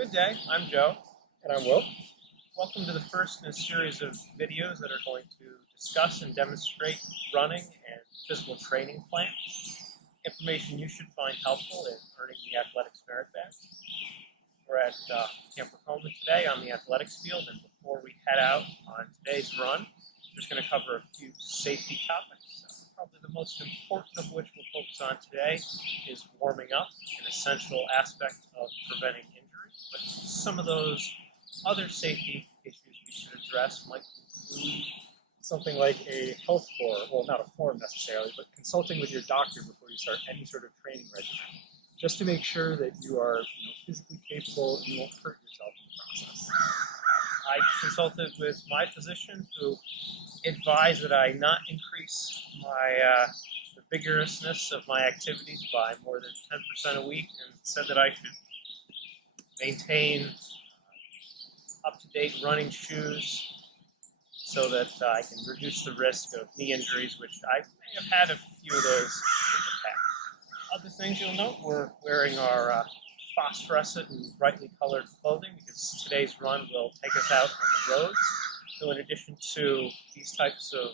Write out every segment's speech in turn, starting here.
Good day, I'm Joe. And I'm Will. Welcome to the first in a series of videos that are going to discuss and demonstrate running and physical training plans. Information you should find helpful in earning the athletics merit badge. We're at Camp Workcoeman today on the athletics field, and before we head out on today's run, we're just going to cover a few safety topics. Probably the most important of which we'll focus on today is warming up, an essential aspect of preventing injury. But some of those other safety issues we should address might include Something like a health form, well, not a form necessarily, but consulting with your doctor before you start any sort of training regimen, just to make sure that you are physically capable and you won't hurt yourself in the process. I consulted with my physician, who advised that I not increase the vigorousness of my activities by more than 10% a week, and said that I should maintain up-to-date running shoes so that I can reduce the risk of knee injuries, which I may have had a few of those in the past. Other things you'll note, we're wearing our phosphorescent and brightly colored clothing because today's run will take us out on the roads. So in addition to these types of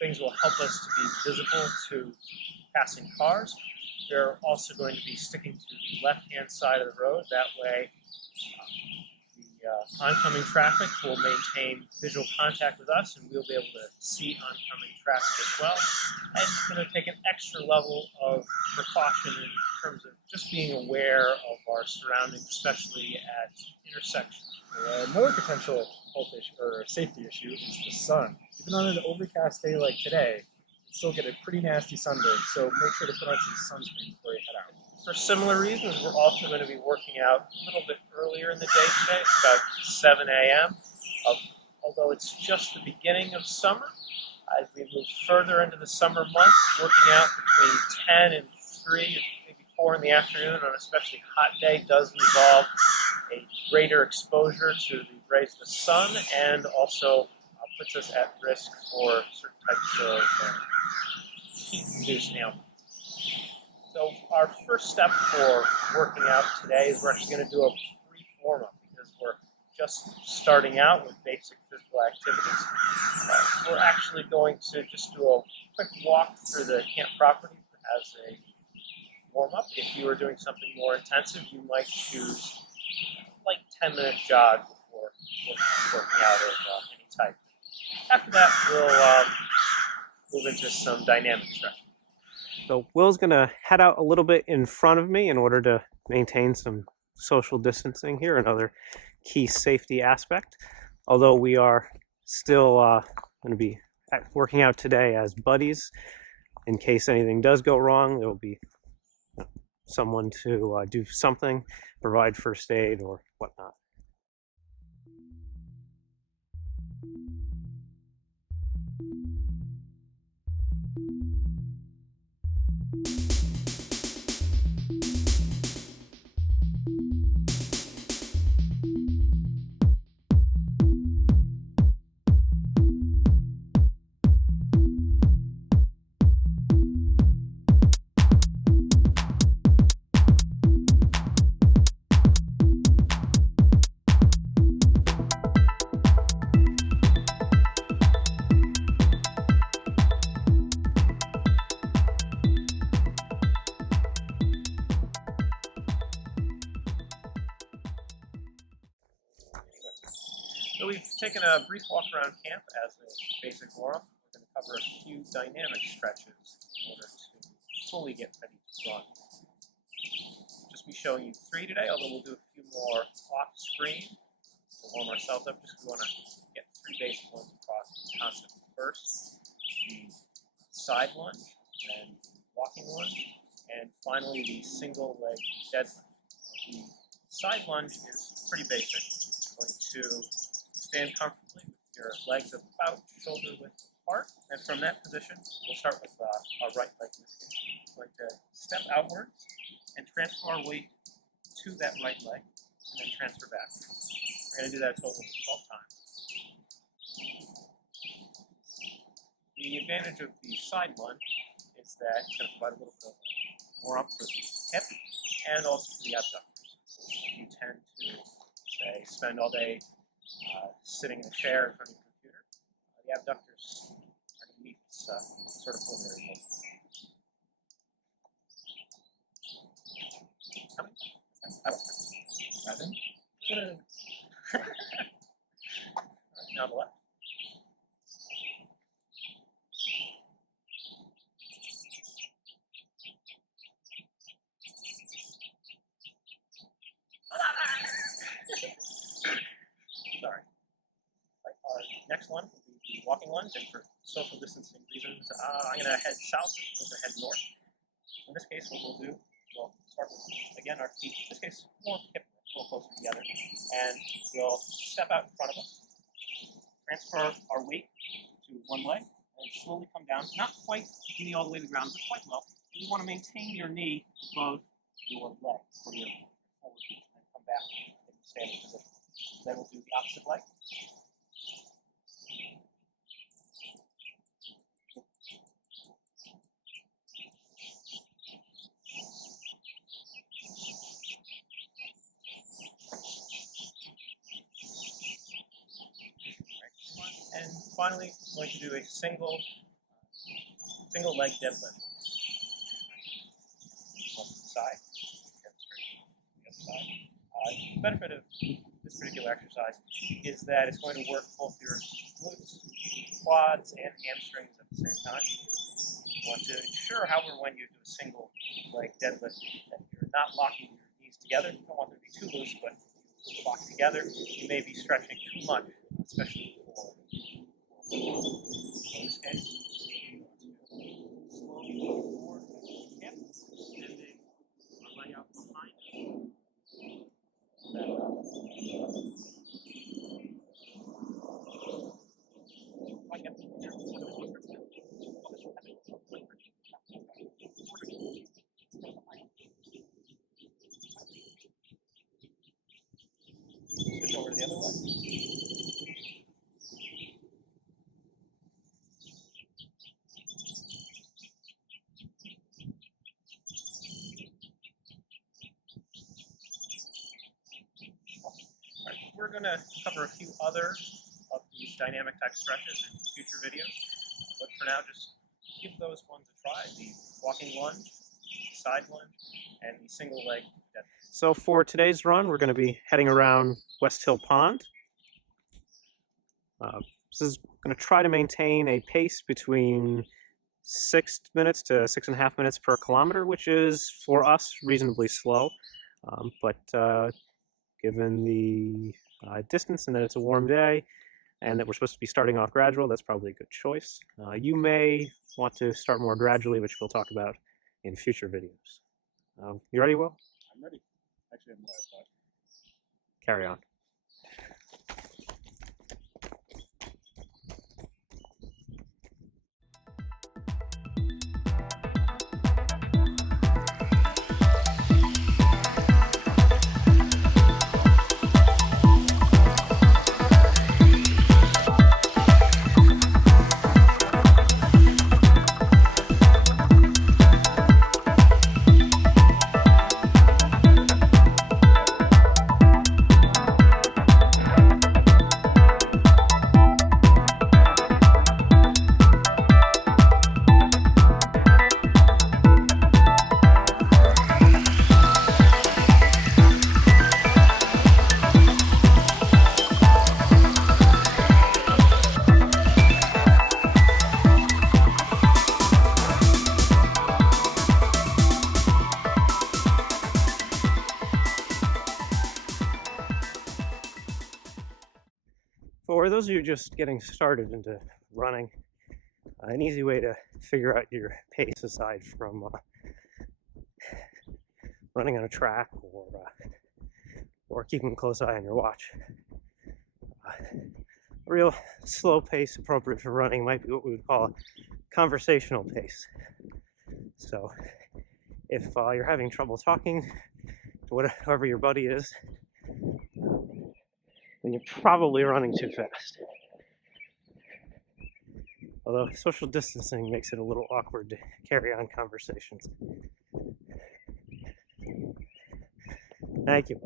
things will help us to be visible to passing cars, we're also going to be sticking to the left-hand side of the road. That way the oncoming traffic will maintain visual contact with us, and we'll be able to see oncoming traffic as well. And it's going to take an extra level of precaution in terms of just being aware of our surroundings, especially at intersections. Another potential health issue or safety issue is the sun. Even on an overcast day like today, you still get a pretty nasty sunburn, so make sure to put on some sunscreen before you head out. For similar reasons, we're also going to be working out a little bit earlier in the day today, about 7 a.m. Although it's just the beginning of summer, as we move further into the summer months, working out between 10 and 3, maybe 4 in the afternoon on an especially hot day does involve a greater exposure to the rays of the sun, and also puts us at risk for certain types of heat-induced ailments. So our first step for working out today is we're actually going to do a brief warm-up because we're just starting out with basic physical activities. We're actually going to just do a quick walk through the camp property as a warm-up. If you were doing something more intensive, you might choose like 10-minute jog before working out of any type. After that, we'll move into some dynamic stretching. So Will's going to head out a little bit in front of me in order to maintain some social distancing here, another key safety aspect. Although we are still going to be working out today as buddies. In case anything does go wrong, there will be someone to do something, provide first aid or whatnot. So we've taken a brief walk around camp as a basic warm-up. We're going to cover a few dynamic stretches in order to fully get ready to run. Just be showing you 3 today, although we'll do a few more off-screen to warm ourselves up. Just we want to get 3 basic ones across the concept. First, the side lunge, then walking lunge, and finally the single leg deadlift. The side lunge is pretty basic. Going to stand comfortably with your legs about shoulder width apart, and from that position, we'll start with our right leg in this case. We're going to step outwards and transfer our weight to that right leg, and then transfer back. We're going to do that a total of 12 times. The advantage of the side lunge is that it's going to provide a little bit of warm up for the hip and also for the abductors. you tend to, say, spend all day sitting in a chair in front of your computer, the abductors are going to meet this sort of preliminary movement. Now the left. Sorry. Right, our next one will be the walking lunge, and for social distancing reasons, I'm going to head south and we're going to head north. In this case, what we'll do, we'll start with, again, our feet, in this case, more hip width, a little closer together, and we'll step out in front of us, transfer our weight to one leg, and slowly come down, not quite knee all the way to the ground, but quite low. And you want to maintain your knee above your leg for your forward reach, and then come back in the standing position. Then we'll do the opposite leg. And finally, we're going to do a single leg deadlift. One side, the other side. The benefit of this particular exercise is that it's going to work both your glutes, quads, and hamstrings at the same time. You want to ensure, however, when you do a single leg deadlift, that you're not locking your knees together. You don't want them to be too loose, but if you lock together, you may be stretching too much, especially for in this case, you want to slowly move forward with the hip, extending our leg out behind us. Then switch over to the other leg. We're going to cover a few other of these dynamic type stretches in future videos, but for now, just give those ones a try: the walking lunge, side lunge, and the single leg deadlift. So for today's run, we're going to be heading around West Hill Pond. This is going to try to maintain a pace between 6 minutes to 6.5 minutes per kilometer, which is, for us, reasonably slow. But given the distance and that it's a warm day and that we're supposed to be starting off gradual, that's probably a good choice. You may want to start more gradually, which we'll talk about in future videos. You ready, Will? I'm ready. Actually, I'm more, but Carry on. For those of you just getting started into running, an easy way to figure out your pace aside from running on a track or keeping a close eye on your watch. A real slow pace appropriate for running might be what we would call a conversational pace. So if you're having trouble talking to whoever your buddy is, then you're probably running too fast. Although social distancing makes it a little awkward to carry on conversations. Thank you.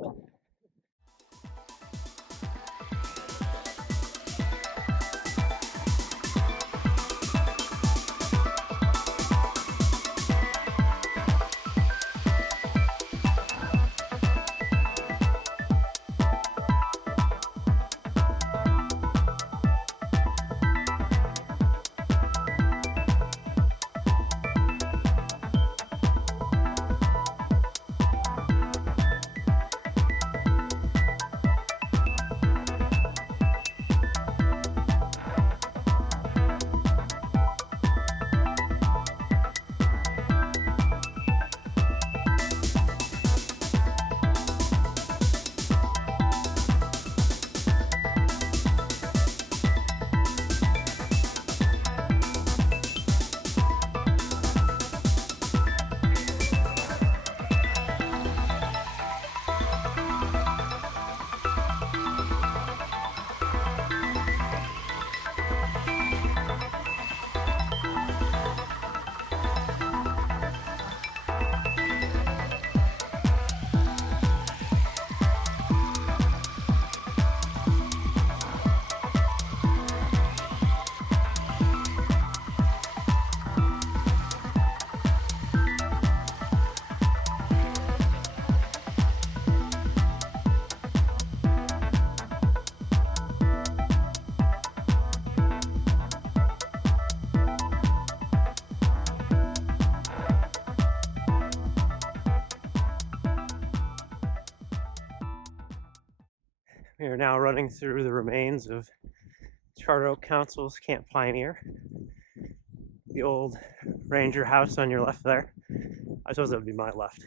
We are now running through the remains of Charter Oak Council's Camp Pioneer. The old ranger house on your left there. I suppose that would be my left.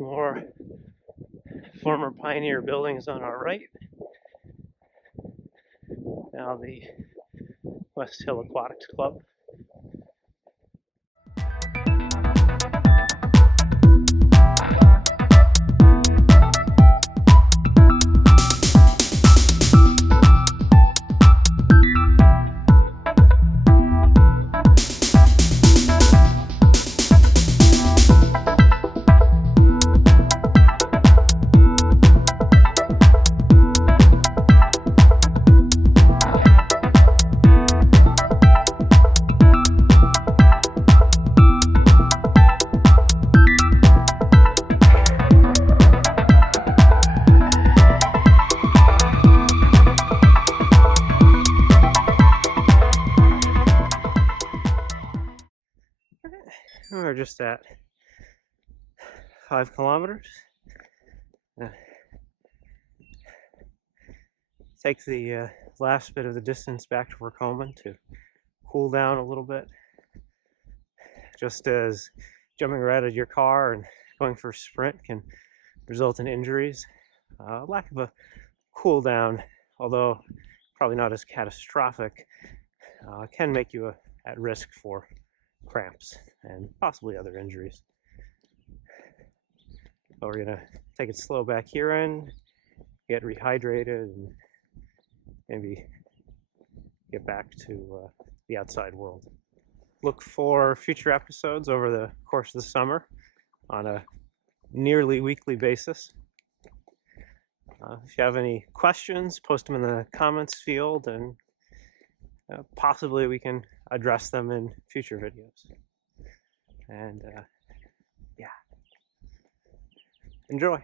More former pioneer buildings on our right. Now the West Hill Aquatics Club. We're just at 5 kilometers. Take the last bit of the distance back to Workcoeman to cool down a little bit. Just as jumping right out of your car and going for a sprint can result in injuries, lack of a cool down, although probably not as catastrophic, can make you at risk for cramps and possibly other injuries. But we're gonna take it slow back here and get rehydrated and maybe get back to the outside world. Look for future episodes over the course of the summer on a nearly weekly basis. If you have any questions, post them in the comments field, and possibly we can address them in future videos. And yeah, enjoy.